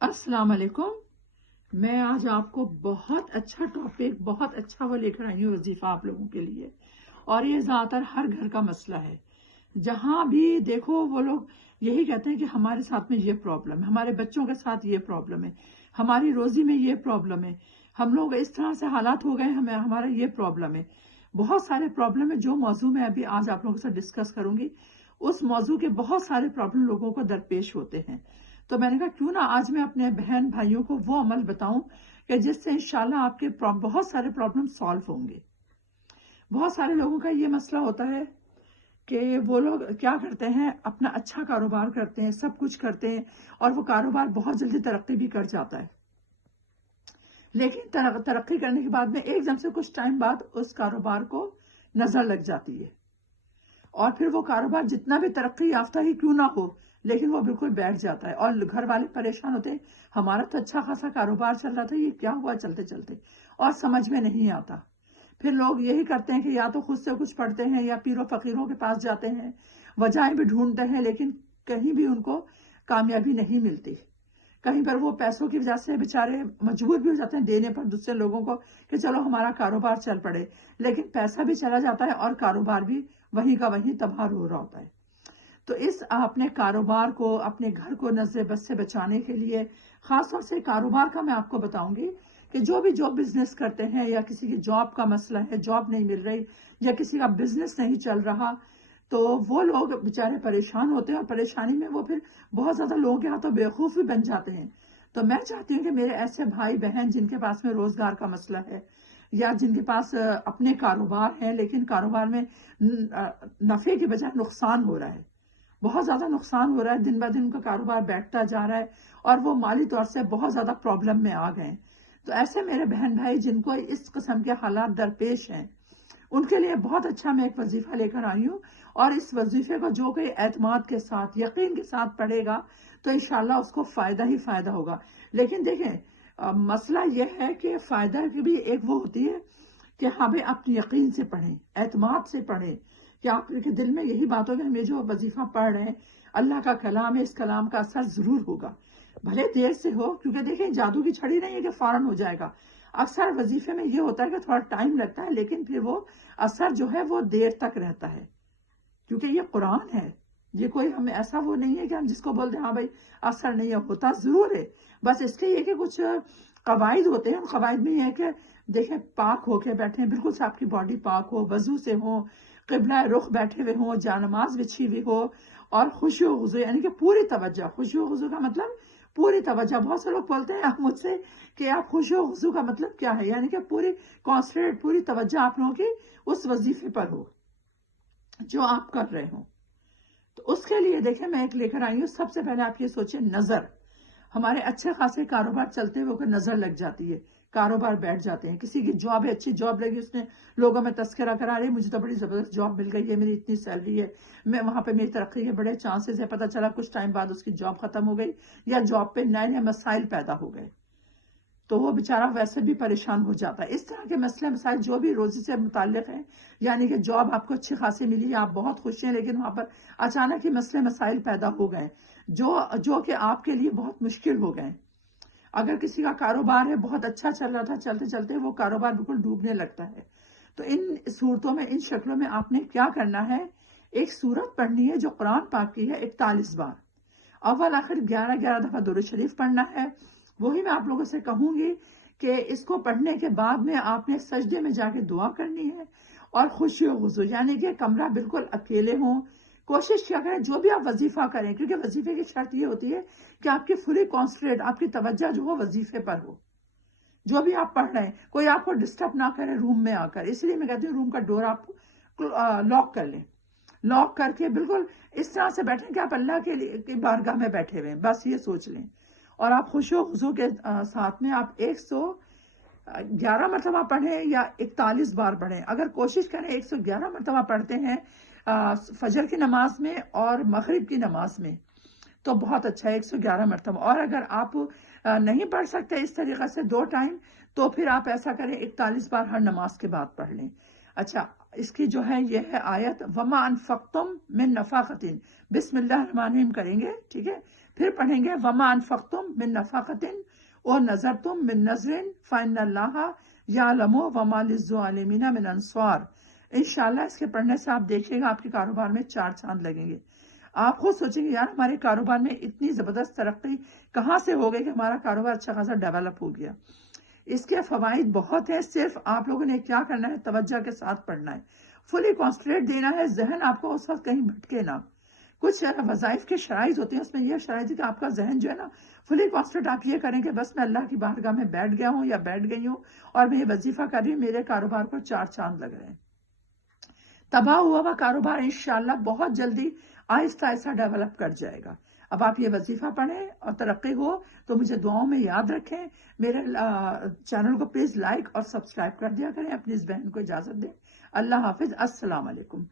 السلام علیکم. میں آج آپ کو بہت اچھا ٹاپک بہت اچھا وہ لے کر آئی ہوں وظیفہ آپ لوگوں کے لیے. اور یہ زیادہ تر ہر گھر کا مسئلہ ہے. جہاں بھی دیکھو وہ لوگ یہی کہتے ہیں کہ ہمارے ساتھ میں یہ پرابلم ہے, ہمارے بچوں کے ساتھ یہ پرابلم ہے, ہماری روزی میں یہ پرابلم ہے, ہم لوگ اس طرح سے حالات ہو گئے, ہمارا یہ پرابلم ہے. بہت سارے پرابلم ہے. جو موضوع میں ابھی آج آپ لوگوں کے ساتھ ڈسکس کروں گی اس موضوع کے بہت سارے پرابلم لوگوں کو درپیش ہوتے ہیں. تو میں نے کہا کیوں نہ آج میں اپنے بہن بھائیوں کو وہ عمل بتاؤں کہ جس سے انشاءاللہ آپ کے بہت سارے پرابلم سالو ہوں گے. بہت سارے لوگوں کا یہ مسئلہ ہوتا ہے کہ وہ لوگ کیا کرتے ہیں, اپنا اچھا کاروبار کرتے ہیں, سب کچھ کرتے ہیں, اور وہ کاروبار بہت جلدی ترقی بھی کر جاتا ہے. لیکن ترقی کرنے کے بعد میں ایک دم سے کچھ ٹائم بعد اس کاروبار کو نظر لگ جاتی ہے, اور پھر وہ کاروبار جتنا بھی ترقی یافتہ ہی کیوں نہ ہو لیکن وہ بالکل بیٹھ جاتا ہے. اور گھر والے پریشان ہوتے ہیں, ہمارا تو اچھا خاصا کاروبار چل رہا تھا, یہ کیا ہوا چلتے چلتے, اور سمجھ میں نہیں آتا. پھر لوگ یہی کرتے ہیں کہ یا تو خود سے کچھ پڑھتے ہیں یا پیروں فقیروں کے پاس جاتے ہیں, وجہیں بھی ڈھونڈتے ہیں, لیکن کہیں بھی ان کو کامیابی نہیں ملتی. کہیں پر وہ پیسوں کی وجہ سے بیچارے مجبور بھی ہو جاتے ہیں دینے پر دوسرے لوگوں کو کہ چلو ہمارا کاروبار چل پڑے, لیکن پیسہ بھی چلا جاتا ہے اور کاروبار بھی وہیں کا وہیں تباہ ہو رہا ہوتا ہے. تو اس اپنے کاروبار کو, اپنے گھر کو نظر بد سے بچانے کے لیے, خاص طور سے کاروبار کا میں آپ کو بتاؤں گی کہ جو بھی جو بزنس کرتے ہیں, یا کسی کی جاب کا مسئلہ ہے, جاب نہیں مل رہی, یا کسی کا بزنس نہیں چل رہا, تو وہ لوگ بیچارے پریشان ہوتے ہیں, اور پریشانی میں وہ پھر بہت زیادہ لوگوں کے ہاتھوں بیوقوف بھی بن جاتے ہیں. تو میں چاہتی ہوں کہ میرے ایسے بھائی بہن جن کے پاس میں روزگار کا مسئلہ ہے, یا جن کے پاس اپنے کاروبار ہے لیکن کاروبار میں نفع کے بجائے نقصان ہو رہا ہے, بہت زیادہ نقصان ہو رہا ہے, دن بہ دن ان کا کاروبار بیٹھتا جا رہا ہے, اور وہ مالی طور سے بہت زیادہ پرابلم میں آ گئے ہیں. تو ایسے میرے بہن بھائی جن کو اس قسم کے حالات درپیش ہیں, ان کے لیے بہت اچھا میں ایک وظیفہ لے کر آئی ہوں. اور اس وظیفے کو جو کوئی اعتماد کے ساتھ, یقین کے ساتھ پڑھے گا تو انشاءاللہ اس کو فائدہ ہی فائدہ ہوگا. لیکن دیکھیں, مسئلہ یہ ہے کہ فائدہ کی بھی ایک وہ ہوتی ہے کہ ہمیں اپنے یقین سے پڑھیں, اعتماد سے پڑھیں, کہ آپ کے دل میں یہی بات ہو کہ ہم یہ جو وظیفہ پڑھ رہے ہیں اللہ کا کلام ہے, اس کلام کا اثر ضرور ہوگا, بھلے دیر سے ہو. کیونکہ دیکھیں جادو کی چھڑی نہیں ہے کہ فوراً ہو جائے گا. اکثر وظیفے میں یہ ہوتا ہے کہ تھوڑا ٹائم لگتا ہے, لیکن پھر وہ اثر جو ہے وہ دیر تک رہتا ہے, کیونکہ یہ قرآن ہے. یہ کوئی ہم ایسا وہ نہیں ہے کہ ہم جس کو بولتے ہیں ہاں بھائی اثر نہیں ہوتا, ضرور ہے. بس اس کے یہ کہ کچھ قواعد ہوتے ہیں, ان قواعد میں یہ ہے کہ دیکھیں پاک ہو کے بیٹھیں, بالکل سے آپ کی باڈی پاک ہو, وضو سے ہو, قبلہ رخ بیٹھے ہوئے ہوں, جانماز بچھی ہوئی ہو, اور خوشی و خضوع یعنی کہ پوری توجہ. خوشی و خضوع کا مطلب پوری توجہ. بہت سے لوگ بولتے ہیں مجھ سے کہ آپ خوشی و خضوع کا مطلب کیا ہے, یعنی کہ پوری کانسنٹریٹ, پوری توجہ آپ لوگوں کی اس وظیفے پر ہو جو آپ کر رہے ہوں. تو اس کے لیے دیکھیں میں ایک لے کر آئی ہوں. سب سے پہلے آپ یہ سوچیں, نظر. ہمارے اچھے خاصے کاروبار چلتے ہوئے نظر لگ جاتی ہے, کاروبار بیٹھ جاتے ہیں. کسی کی جاب ہے, اچھی جاب لگی, اس نے لوگوں میں تذکرہ کرا رہے, مجھے تو بڑی زبردست جاب مل گئی ہے, میری اتنی سیلری ہے, میں وہاں پہ میری ترقی کے بڑے چانسز ہے. پتہ چلا کچھ ٹائم بعد اس کی جاب ختم ہو گئی, یا جاب پہ نئے نئے مسائل پیدا ہو گئے, تو وہ بیچارہ ویسے بھی پریشان ہو جاتا ہے. اس طرح کے مسئلے مسائل جو بھی روزی سے متعلق ہیں, یعنی کہ جاب آپ کو اچھی خاصی ملی, آپ بہت خوش ہیں, لیکن وہاں پر اچانک ہی مسئلے مسائل پیدا ہو گئے جو کہ آپ کے لیے بہت مشکل ہو گئے. اگر کسی کا کاروبار ہے, بہت اچھا چل رہا تھا, چلتے چلتے وہ کاروبار بالکل ڈوبنے لگتا ہے, تو ان صورتوں میں, ان شکلوں میں آپ نے کیا کرنا ہے, ایک سورت پڑھنی ہے جو قرآن پاک کی ہے 41 بار, اول آخر 11 دفعہ درود شریف پڑھنا ہے. وہی میں آپ لوگوں سے کہوں گی کہ اس کو پڑھنے کے بعد میں آپ نے سجدے میں جا کے دعا کرنی ہے, اور خوشی و خضوع یعنی کہ کمرہ بالکل اکیلے ہوں. کوشش کیا کریں جو بھی آپ وظیفہ کریں, کیونکہ وظیفے کی شرط یہ ہوتی ہے کہ آپ کی فلی کانسنٹریٹ, آپ کی توجہ جو ہو وظیفے پر ہو. جو بھی آپ پڑھ رہے ہیں کوئی آپ کو ڈسٹرب نہ کرے روم میں آ کر. اس لیے میں کہتی ہوں روم کا ڈور آپ لاک کر لیں, لاک کر کے بالکل اس طرح سے بیٹھیں کہ آپ اللہ کی بارگاہ میں بیٹھے ہوئے ہیں, بس یہ سوچ لیں. اور آپ خوشی و خضوع کے ساتھ میں آپ 111 مرتبہ پڑھیں یا 41 بار پڑھیں. اگر کوشش کریں 111 مرتبہ پڑھتے ہیں فجر کی نماز میں اور مغرب کی نماز میں تو بہت اچھا ہے, 111 مرتبہ. اور اگر آپ نہیں پڑھ سکتے اس طریقے سے 2 ٹائم, تو پھر آپ ایسا کریں 41 بار ہر نماز کے بعد پڑھ لیں. اچھا, اس کی جو ہے یہ ہے آیت, وما انفقتم من نفقۃ, بسم اللہ الرحمن الرحیم کریں گے, ٹھیک ہے. پھر پڑھیں گے وما انفقتم من نفقتن اور نظرتم من نظر فإن اللہ یعلم وما للظالمین من انصار. انشاءاللہ اس کے پڑھنے سے آپ دیکھیے گا آپ کے کاروبار میں 4 چاند لگیں گے. آپ خود سوچیں گے یار ہمارے کاروبار میں اتنی زبردست ترقی کہاں سے ہو گئی کہ ہمارا کاروبار اچھا خاصا ڈیولپ ہو گیا. اس کے فوائد بہت ہیں، صرف آپ لوگوں نے کیا کرنا ہے، توجہ کے ساتھ پڑھنا ہے، فلی کانسنٹریٹ دینا ہے، ذہن آپ کو اس وقت کہیں بھٹکے نہ. کچھ وظائف کے شرائط ہوتے ہیں، اس میں یہ شرائط ہے کہ آپ کا ذہن جو ہے نا فلی کانسنٹریٹ آپ یہ کریں کہ بس میں اللہ کی بارگاہ میں بیٹھ گیا ہوں یا بیٹھ گئی ہوں اور میں یہ وظیفہ کر رہی ہوں، میرے کاروبار کو 4 چاند لگ رہے ہیں. تباہ ہوا کاروبار انشاءاللہ بہت جلدی آہستہ آہستہ ڈیولپ کر جائے گا. اب آپ یہ وظیفہ پڑھیں اور ترقی ہو تو مجھے دعاؤں میں یاد رکھیں. میرے چینل کو پلیز لائک اور سبسکرائب کر دیا کریں. اپنی اس بہن کو اجازت دیں. اللہ حافظ. السلام علیکم.